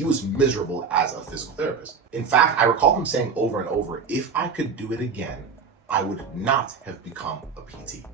He was miserable as a physical therapist. In fact, I recall him saying over and over, if I could do it again, I would not have become a PT.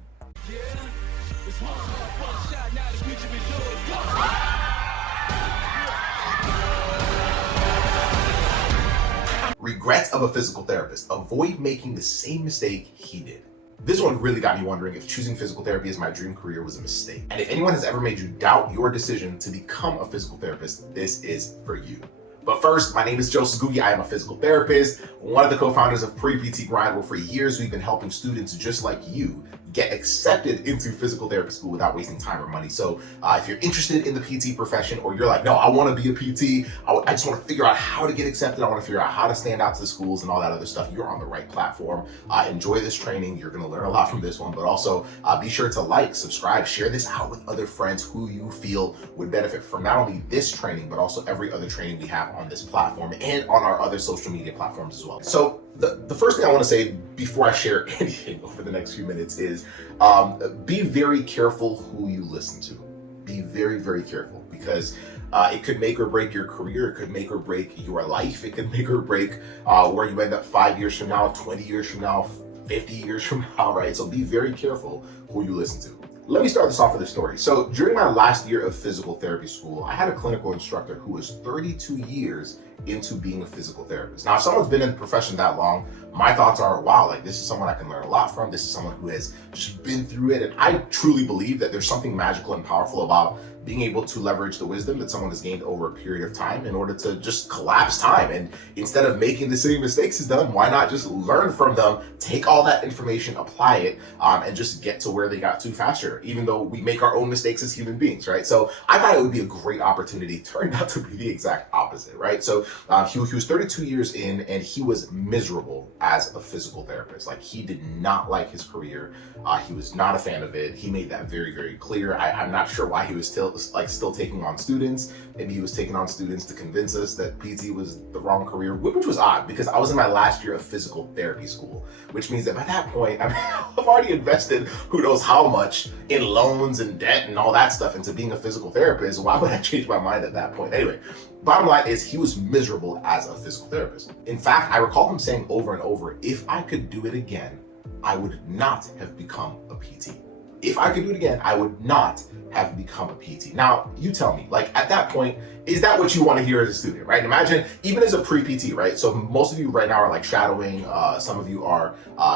Regrets of a physical therapist. Avoid making the same mistake he did. This one really got me wondering if choosing physical therapy as my dream career was a mistake. And if anyone has ever made you doubt your decision to become a physical therapist, this is for you. But first, my name is Joseph Ngugi. I am a physical therapist, one of the co-founders of Pre-PT Grind, where for years we've been helping students just like you get accepted into physical therapy school without wasting time or money. So if you're interested in the PT profession, or you're like, no, I want to be a PT, I just want to figure out how to get accepted, I want to figure out how to stand out to the schools and all that other stuff, you're on the right platform. Enjoy this training. You're going to learn a lot from this one, but also be sure to like, subscribe, share this out with other friends who you feel would benefit from not only this training, but also every other training we have on this platform and on our other social media platforms as well. So the first thing I want to say before I share anything over the next few minutes is be very careful who you listen to. Be very, very careful, because it could make or break your career. It could make or break your life. It could make or break where you end up 5 years from now, 20 years from now, 50 years from now, right? So be very careful who you listen to. Let me start this off with a story. So during my last year of physical therapy school, I had a clinical instructor who was 32 years into being a physical therapist. Now, if someone's been in the profession that long, my thoughts are, wow, like this is someone I can learn a lot from. This is someone who has just been through it. And I truly believe that there's something magical and powerful about being able to leverage the wisdom that someone has gained over a period of time in order to just collapse time. And instead of making the same mistakes as done, why not just learn from them, take all that information, apply it, and just get to where they got to faster, even though we make our own mistakes as human beings, right? So I thought it would be a great opportunity. Turned out to be the exact opposite, right? So he was 32 years in, and he was miserable as a physical therapist. Like, he did not like his career. He was not a fan of it. He made that very, very clear. I'm not sure why he was still taking on students. Maybe he was taking on students to convince us that PT was the wrong career, which was odd, because I was in my last year of physical therapy school, which means that by that point, I mean, I've already invested who knows how much in loans and debt and all that stuff into being a physical therapist. Why would I change my mind at that point? Anyway, bottom line is he was miserable as a physical therapist. In fact, I recall him saying over and over, if I could do it again, I would not have become a PT. If I could do it again, I would not have become a PT. Now, you tell me, like, at that point, is that what you want to hear as a student, right? Imagine, even as a pre-PT, right? So most of you right now are like shadowing, some of you are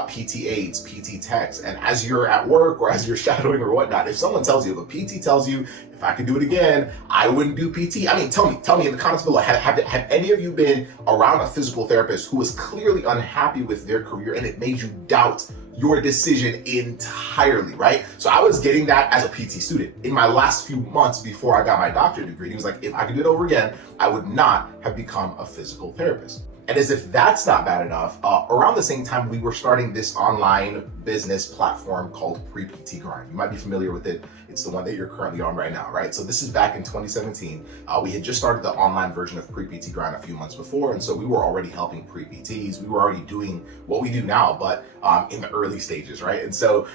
PT aides, PT techs, and as you're at work or as you're shadowing or whatnot, if someone tells you, if a PT tells you, if I could do it again, I wouldn't do PT. I mean, tell me in the comments below, have any of you been around a physical therapist who was clearly unhappy with their career and it made you doubt your decision entirely, right? So I was getting that as a PT student in my last few months before I got my doctorate degree. He was like, if I could do it over again, I would not have become a physical therapist. And as if that's not bad enough, around the same time, we were starting this online business platform called Pre-PT Grind. You might be familiar with it. It's the one that you're currently on right now, right? So this is back in 2017. We had just started the online version of Pre-PT Grind a few months before. And so we were already helping pre-PTs. We were already doing what we do now, but in the early stages, right? And so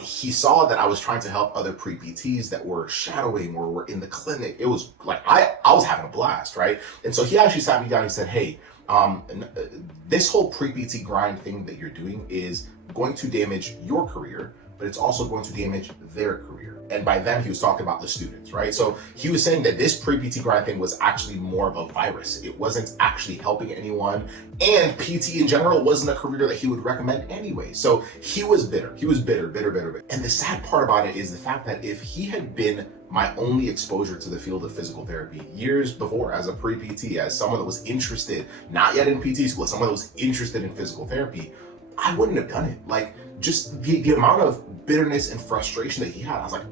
he saw that I was trying to help other pre-PTs that were shadowing or were in the clinic. It was like, I was having a blast, right? And so he actually sat me down and he said, hey, this whole pre-PT grind thing that you're doing is going to damage your career, but it's also going to damage their career. And by them, he was talking about the students, right? So he was saying that this pre-PT grind thing was actually more of a virus. It wasn't actually helping anyone. And PT in general wasn't a career that he would recommend anyway. So he was bitter. He was bitter. And the sad part about it is the fact that if he had been my only exposure to the field of physical therapy years before as a pre-PT, as someone that was interested, not yet in PT school, someone that was interested in physical therapy, I wouldn't have done it. Like, just the amount of bitterness and frustration that he had, I was like,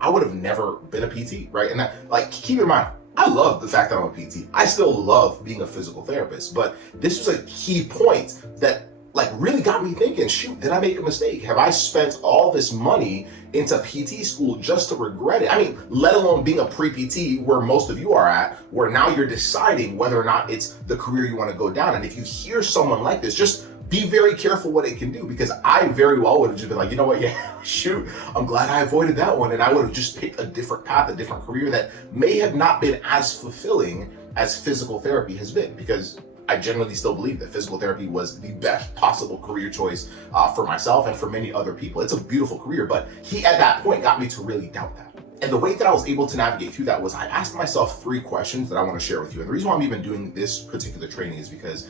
I would have never been a PT, right? And that, like, keep in mind, I love the fact that I'm a PT. I still love being a physical therapist, but this was a key point that like really got me thinking, shoot, did I make a mistake? Have I spent all this money into PT school just to regret it? I mean, let alone being a pre-PT where most of you are at, where now you're deciding whether or not it's the career you want to go down. And if you hear someone like this, just be very careful what it can do, because I very well would have just been like, you know what, yeah, shoot, I'm glad I avoided that one. And I would have just picked a different path, a different career that may have not been as fulfilling as physical therapy has been, because I genuinely still believe that physical therapy was the best possible career choice for myself and for many other people. It's a beautiful career, but he at that point got me to really doubt that. And the way that I was able to navigate through that was I asked myself 3 questions that I want to share with you. And the reason why I'm even doing this particular training is because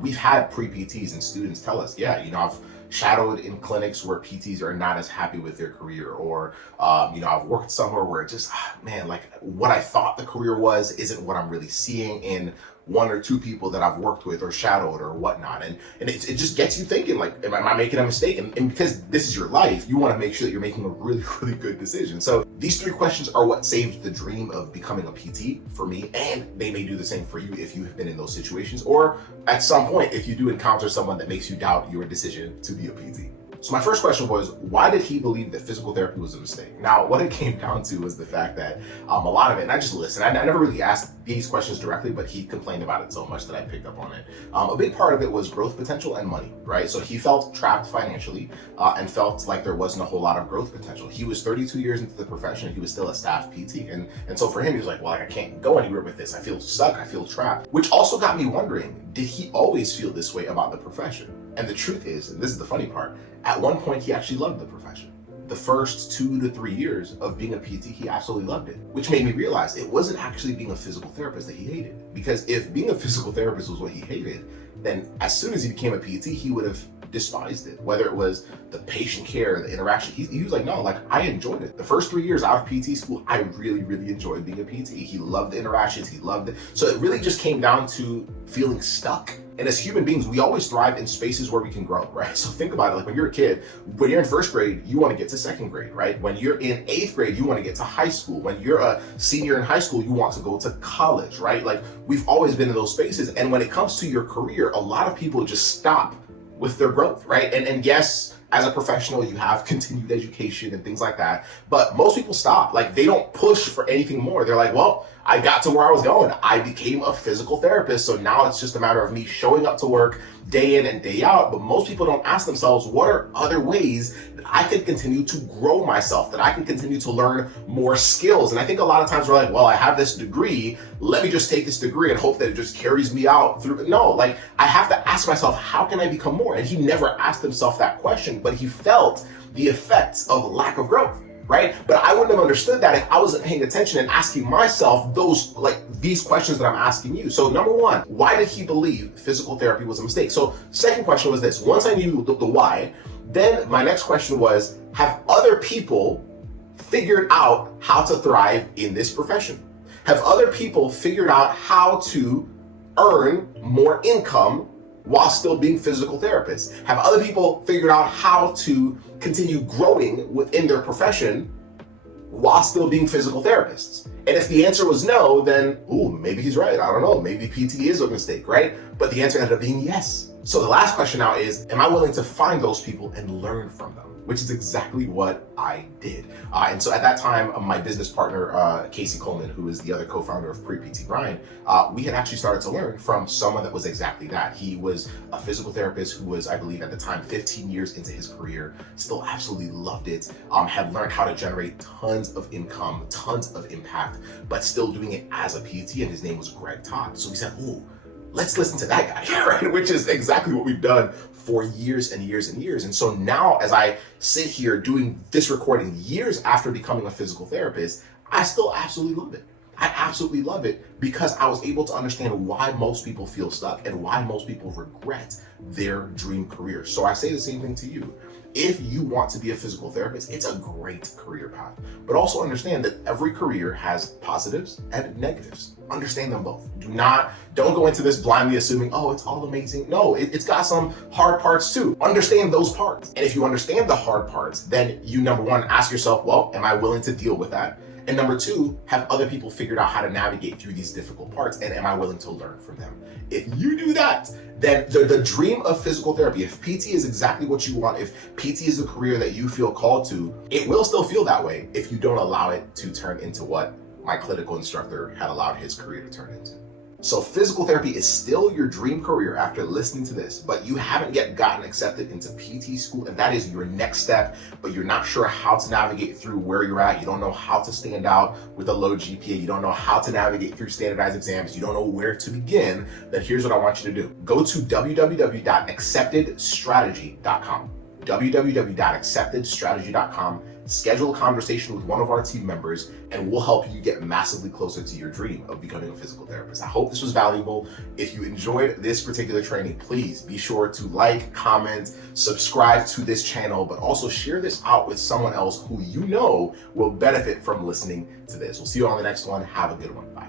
we've had pre-PTs and students tell us, yeah, I've shadowed in clinics where PTs are not as happy with their career, or I've worked somewhere where it just, man, like what I thought the career was isn't what I'm really seeing in 1 or 2 people that I've worked with or shadowed or whatnot. And it just gets you thinking, like, am I making a mistake? And because this is your life, you want to make sure that you're making a really, really good decision. So these 3 questions are what saved the dream of becoming a PT for me, and they may do the same for you if you have been in those situations, or at some point, if you do encounter someone that makes you doubt your decision to be a PT. So my first question was, why did he believe that physical therapy was a mistake? Now, what it came down to was the fact that a lot of it, and I just listened, I never really asked these questions directly, but he complained about it so much that I picked up on it. A big part of it was growth potential and money, right? So he felt trapped financially and felt like there wasn't a whole lot of growth potential. He was 32 years into the profession, he was still a staff PT. And so for him, he was like, well, I can't go anywhere with this. I feel stuck, I feel trapped, which also got me wondering, did he always feel this way about the profession? And the truth is, and this is the funny part, at one point he actually loved the profession. The first 2 to 3 years of being a PT, he absolutely loved it, which made me realize it wasn't actually being a physical therapist that he hated. Because if being a physical therapist was what he hated, then as soon as he became a PT, he would have despised it. Whether it was the patient care, the interaction, he was like, no, like I enjoyed it. The first 3 years out of PT school, I really, really enjoyed being a PT. He loved the interactions, he loved it. So it really just came down to feeling stuck. And as human beings, we always thrive in spaces where we can grow, right? So think about it, like when you're a kid, when you're in 1st grade, you want to get to 2nd grade, right? When you're in 8th grade, you want to get to high school. When you're a senior in high school, you want to go to college, right? Like we've always been in those spaces. And when it comes to your career, a lot of people just stop with their growth, right? And yes, as a professional, you have continued education and things like that, but most people stop. Like they don't push for anything more. They're like, well, I got to where I was going. I became a physical therapist. So now it's just a matter of me showing up to work day in and day out. But most people don't ask themselves, what are other ways that I can continue to grow myself, that I can continue to learn more skills? And I think a lot of times we're like, well, I have this degree. Let me just take this degree and hope that it just carries me out through. No, like I have to ask myself, how can I become more? And he never asked himself that question, but he felt the effects of lack of growth. Right? But I wouldn't have understood that if I wasn't paying attention and asking myself these questions that I'm asking you. So number 1, why did he believe physical therapy was a mistake? So second question was this: once I knew the why, then my next question was, have other people figured out how to thrive in this profession? Have other people figured out how to earn more income while still being physical therapists? Have other people figured out how to continue growing within their profession while still being physical therapists? And if the answer was no, then, maybe he's right. I don't know. Maybe PT is a mistake, right? But the answer ended up being yes. So the last question now is, am I willing to find those people and learn from them? Which is exactly what I did. And so at that time, my business partner, Casey Coleman, who is the other co-founder of Pre-PT Grind, we had actually started to learn from someone that was exactly that. He was a physical therapist who was, I believe at the time, 15 years into his career, still absolutely loved it, had learned how to generate tons of income, tons of impact, but still doing it as a PT, and his name was Greg Todd. So we said, let's listen to that guy, right? Which is exactly what we've done for years and years and years. And so now as I sit here doing this recording years after becoming a physical therapist, I still absolutely love it. I absolutely love it because I was able to understand why most people feel stuck and why most people regret their dream career. So I say the same thing to you. If you want to be a physical therapist, it's a great career path, but also understand that every career has positives and negatives. Understand them both. Don't go into this blindly assuming, it's all amazing. No, it's got some hard parts too. Understand those parts. And if you understand the hard parts, then you, number 1, ask yourself, well, am I willing to deal with that? And number 2, have other people figured out how to navigate through these difficult parts, and am I willing to learn from them? If you do that, then the dream of physical therapy, if PT is exactly what you want, if PT is the career that you feel called to, it will still feel that way if you don't allow it to turn into what my clinical instructor had allowed his career to turn into. So physical therapy is still your dream career after listening to this, but you haven't yet gotten accepted into PT school, and that is your next step, but you're not sure how to navigate through where you're at. You don't know how to stand out with a low GPA. You don't know how to navigate through standardized exams. You don't know where to begin. Then here's what I want you to do. Go to www.acceptedstrategy.com. www.acceptedstrategy.com. Schedule a conversation with one of our team members, and we'll help you get massively closer to your dream of becoming a physical therapist. I hope this was valuable. If you enjoyed this particular training, please be sure to like, comment, subscribe to this channel, but also share this out with someone else who you know will benefit from listening to this. We'll see you on the next one. Have a good one. Bye.